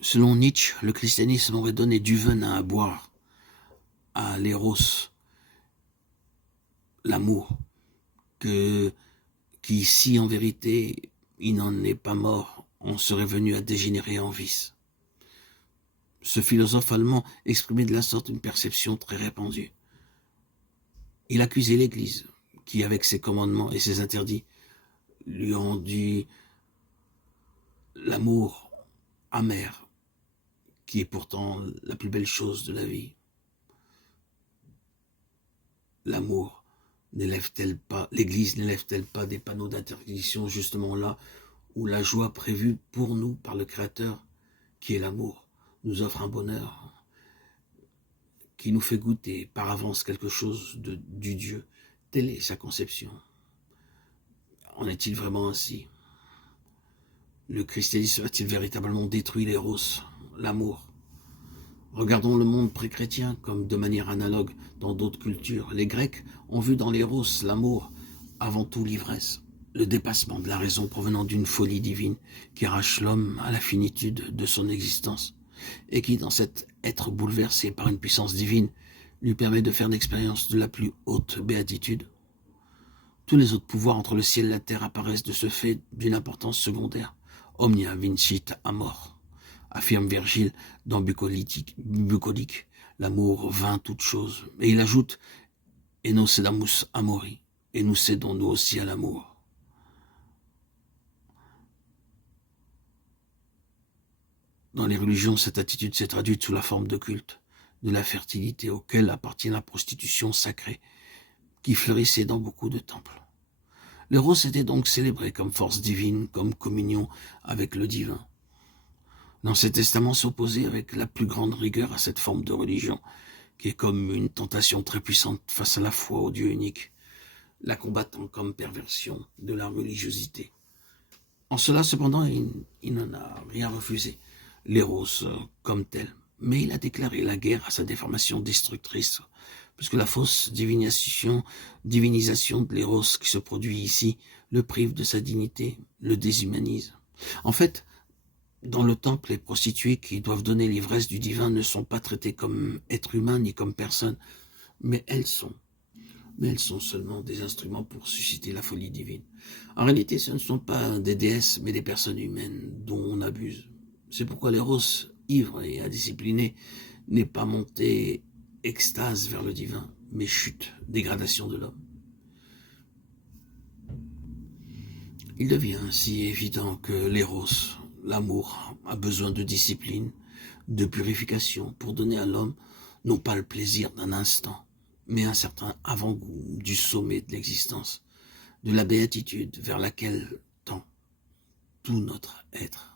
Selon Nietzsche, le christianisme aurait donné du venin à boire à l'éros, l'amour, qui, si en vérité il n'en est pas mort, on serait venu à dégénérer en vice. Ce philosophe allemand exprimait de la sorte une perception très répandue. Il accusait l'Église, qui, avec ses commandements et ses interdits, lui ont dit l'amour amer, qui est pourtant la plus belle chose de la vie. L'amour n'élève-t-elle pas, l'Église n'élève-t-elle pas des panneaux d'interdiction justement là où la joie prévue pour nous par le Créateur, qui est l'amour, nous offre un bonheur qui nous fait goûter par avance quelque chose du Dieu. Telle est sa conception. En est-il vraiment ainsi? Le christianisme a-t-il véritablement détruit l'éros, l'amour? Regardons le monde pré-chrétien comme de manière analogue dans d'autres cultures. Les Grecs ont vu dans l'éros l'amour avant tout l'ivresse, le dépassement de la raison provenant d'une folie divine qui arrache l'homme à la finitude de son existence et qui, dans cet être bouleversé par une puissance divine, lui permet de faire l'expérience de la plus haute béatitude. Tous les autres pouvoirs entre le ciel et la terre apparaissent de ce fait d'une importance secondaire. Omnia vincit amor, affirme Virgile dans Bucolique, l'amour vainc toute chose. Et il ajoute, et nous cedamus amori, et nous cédons nous aussi à l'amour. Dans les religions, cette attitude s'est traduite sous la forme de culte, de la fertilité auquel appartient la prostitution sacrée, qui fleurissait dans beaucoup de temples. L'éros était donc célébré comme force divine, comme communion avec le divin. L'Ancien Testament s'opposait avec la plus grande rigueur à cette forme de religion, qui est comme une tentation très puissante face à la foi au Dieu unique, la combattant comme perversion de la religiosité. En cela, cependant, il n'en a rien refusé, l'éros comme tel, mais il a déclaré la guerre à sa déformation destructrice, puisque la fausse divinisation de l'éros qui se produit ici le prive de sa dignité, le déshumanise. En fait, dans le temple, les prostituées qui doivent donner l'ivresse du divin ne sont pas traitées comme êtres humains ni comme personnes, mais elles sont seulement des instruments pour susciter la folie divine. En réalité, ce ne sont pas des déesses, mais des personnes humaines dont on abuse. C'est pourquoi l'éros, ivre et indiscipliné, n'est pas monté extase vers le divin, mais chute, dégradation de l'homme. Il devient ainsi évident que l'éros, l'amour, a besoin de discipline, de purification pour donner à l'homme non pas le plaisir d'un instant, mais un certain avant-goût du sommet de l'existence, de la béatitude vers laquelle tend tout notre être.